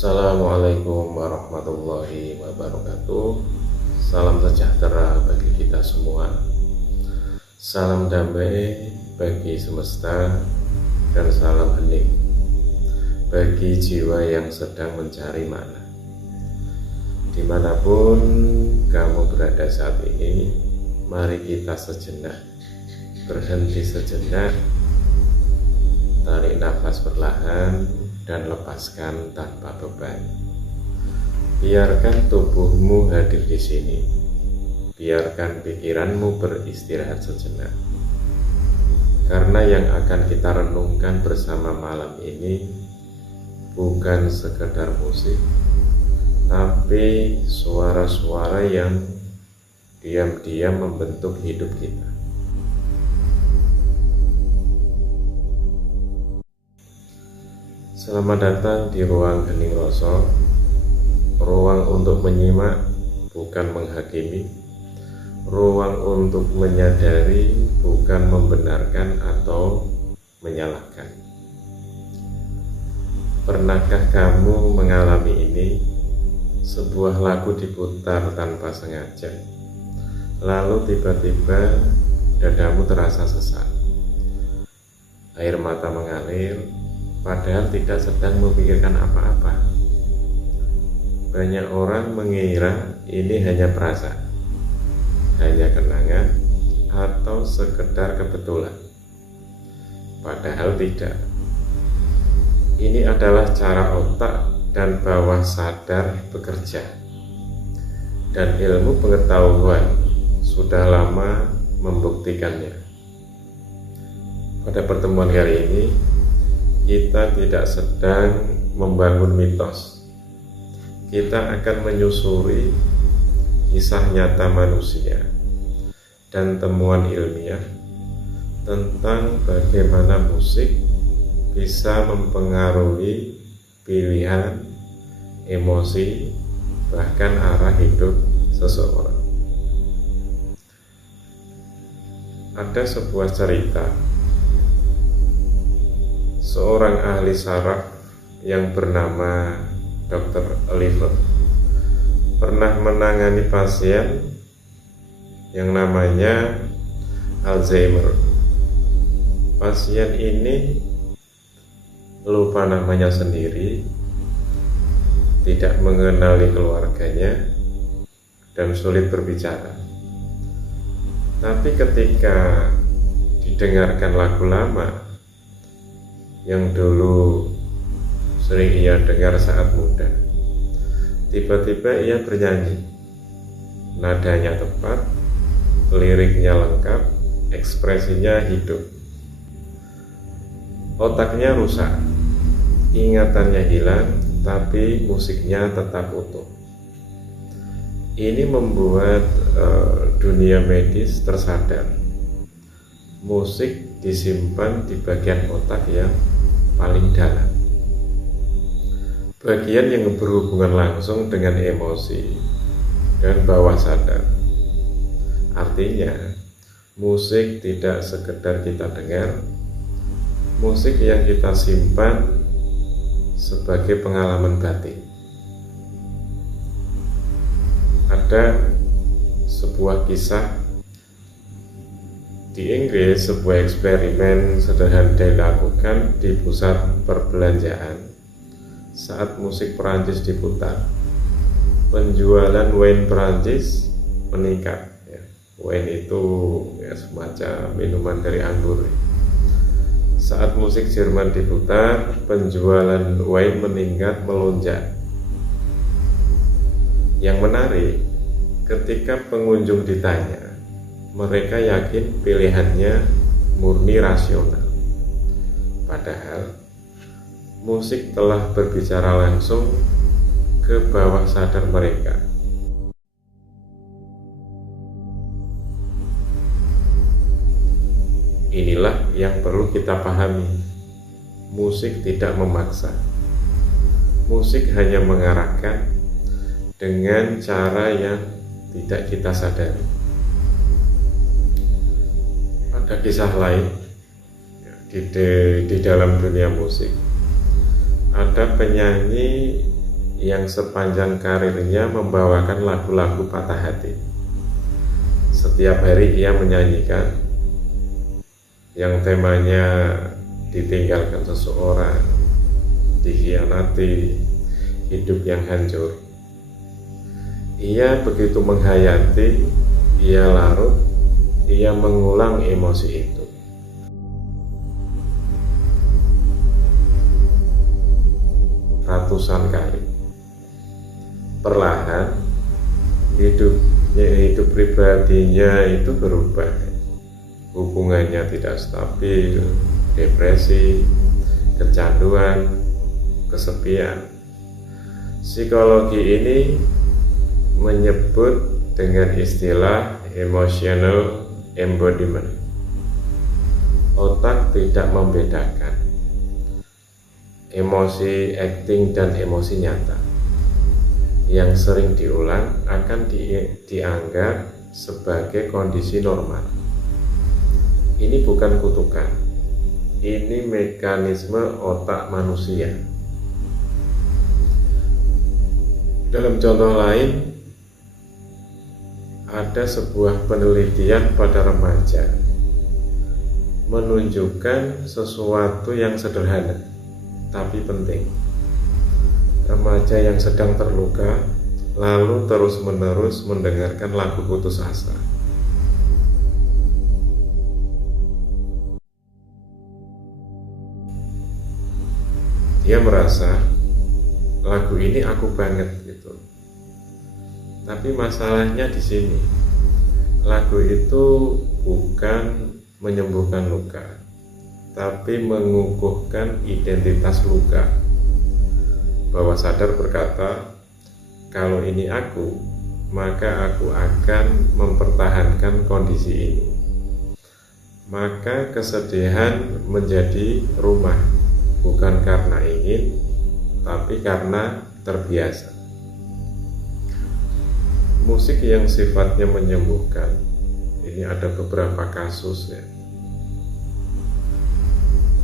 Assalamualaikum warahmatullahi wabarakatuh. Salam sejahtera bagi kita semua. Salam damai bagi semesta dan salam hening bagi jiwa yang sedang mencari makna. Dimanapun kamu berada saat ini, mari kita sejenak berhenti sejenak, tarik nafas perlahan dan lepaskan tanpa beban. Biarkan tubuhmu hadir di sini. Biarkan pikiranmu beristirahat sejenak. Karena yang akan kita renungkan bersama malam ini bukan sekedar musik, tapi suara-suara yang diam-diam membentuk hidup kita. Selamat datang di ruang hening rasa, ruang untuk menyimak, bukan menghakimi, ruang untuk menyadari, bukan membenarkan atau menyalahkan. Pernahkah kamu mengalami ini? Sebuah lagu diputar tanpa sengaja, lalu tiba-tiba dadamu terasa sesak. Air mata mengalir, padahal tidak sedang memikirkan apa-apa. Banyak orang mengira ini hanya perasaan, hanya kenangan, atau sekedar kebetulan. Padahal tidak. Ini adalah cara otak dan bawah sadar bekerja. Dan ilmu pengetahuan sudah lama membuktikannya. Pada pertemuan kali ini, kita tidak sedang membangun mitos. Kita akan menyusuri kisah nyata manusia dan temuan ilmiah tentang bagaimana musik bisa mempengaruhi pilihan, emosi, bahkan arah hidup seseorang. Ada sebuah cerita. Seorang ahli saraf yang bernama Dr. Oliver pernah menangani pasien yang namanya Alzheimer. Pasien ini lupa namanya sendiri, tidak mengenali keluarganya, dan sulit berbicara. Tapi ketika didengarkan lagu lama yang dulu sering ia dengar saat muda, tiba-tiba ia bernyanyi. Nadanya tepat, liriknya lengkap, ekspresinya hidup. Otaknya rusak, ingatannya hilang, tapi musiknya tetap utuh. Ini membuat dunia medis tersadar. Musik disimpan di bagian otak yang paling dalam, bagian yang berhubungan langsung dengan emosi dan bawah sadar. Artinya, musik tidak sekedar kita dengar, musik yang kita simpan sebagai pengalaman batin. Ada sebuah kisah di Inggris, sebuah eksperimen sederhana dilakukan di pusat perbelanjaan. Saat musik Perancis diputar, penjualan wine Perancis meningkat. Wine itu semacam minuman dari anggur. Saat musik Jerman diputar, penjualan wine meningkat melonjak. Yang menarik, ketika pengunjung ditanya, mereka yakin pilihannya murni rasional. Padahal musik telah berbicara langsung ke bawah sadar mereka. Inilah yang perlu kita pahami. Musik tidak memaksa. Musik hanya mengarahkan dengan cara yang tidak kita sadari. Ada kisah lain di dalam dunia musik. Ada penyanyi yang sepanjang karirnya membawakan lagu-lagu patah hati. Setiap hari ia menyanyikan yang temanya ditinggalkan seseorang, dikhianati, hidup yang hancur. Ia begitu menghayati, ia larut, ia mengulang emosi itu. Ratusan kali. Perlahan hidup pribadinya itu berubah. Hubungannya tidak stabil, depresi, kecanduan, kesepian. Psikologi ini menyebut dengan istilah emotional embodiment. Otak tidak membedakan emosi akting dan emosi nyata. Yang sering diulang akan dianggap sebagai kondisi normal. Ini bukan kutukan, ini mekanisme otak manusia. Dalam contoh lain, ada sebuah penelitian pada remaja menunjukkan sesuatu yang sederhana tapi penting. Remaja yang sedang terluka lalu terus-menerus mendengarkan lagu putus asa. Dia merasa lagu ini aku banget gitu. Tapi masalahnya di sini, lagu itu bukan menyembuhkan luka, tapi mengukuhkan identitas luka. Bawah sadar berkata, kalau ini aku, maka aku akan mempertahankan kondisi ini. Maka kesedihan menjadi rumah, bukan karena ingin, tapi karena terbiasa. Musik yang sifatnya menyembuhkan, ini ada beberapa kasus ya.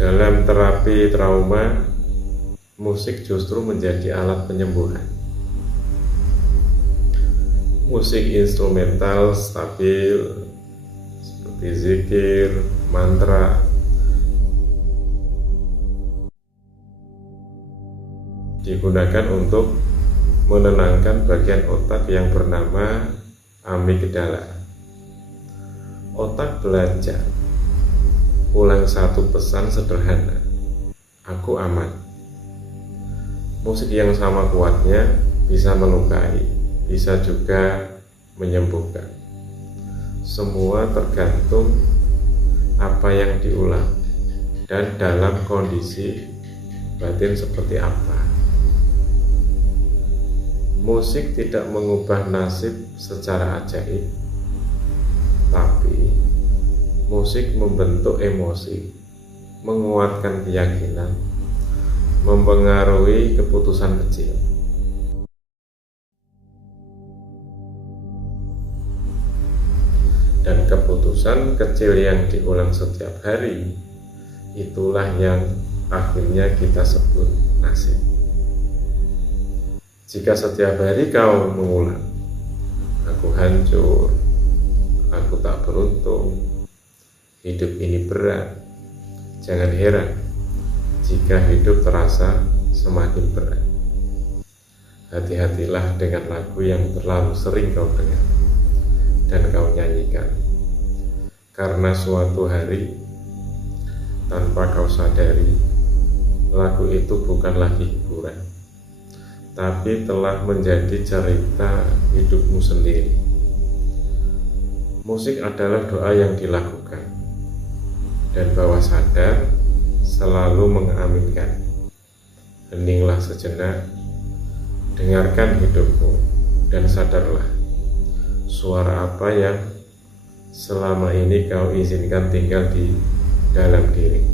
Dalam terapi trauma, musik justru menjadi alat penyembuhan. Musik instrumental stabil seperti zikir, mantra, digunakan untuk menenangkan bagian otak yang bernama amigdala. Otak belajar ulang satu pesan sederhana, aku aman. Musik yang sama kuatnya bisa melukai, bisa juga menyembuhkan. Semua tergantung apa yang diulang dan dalam kondisi batin seperti apa. Musik tidak mengubah nasib secara ajaib, tapi musik membentuk emosi, menguatkan keyakinan, mempengaruhi keputusan kecil. Dan keputusan kecil yang diulang setiap hari, itulah yang akhirnya kita sebut nasib. Jika setiap hari kau mengulang, aku hancur, aku tak beruntung, hidup ini berat, jangan heran jika hidup terasa semakin berat. Hati-hatilah dengan lagu yang terlalu sering kau dengar dan kau nyanyikan, karena suatu hari tanpa kau sadari lagu itu bukan lagi hiburan, tapi telah menjadi cerita hidupmu sendiri. Musik adalah doa yang dilakukan, dan bawah sadar selalu mengaminkan. Heninglah sejenak, dengarkan hidupmu, dan sadarlah suara apa yang selama ini kau izinkan tinggal di dalam diri.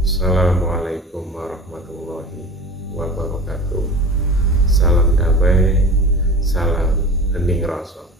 Assalamualaikum warahmatullahi wabarakatuh. Salam damai, salam hening rasa.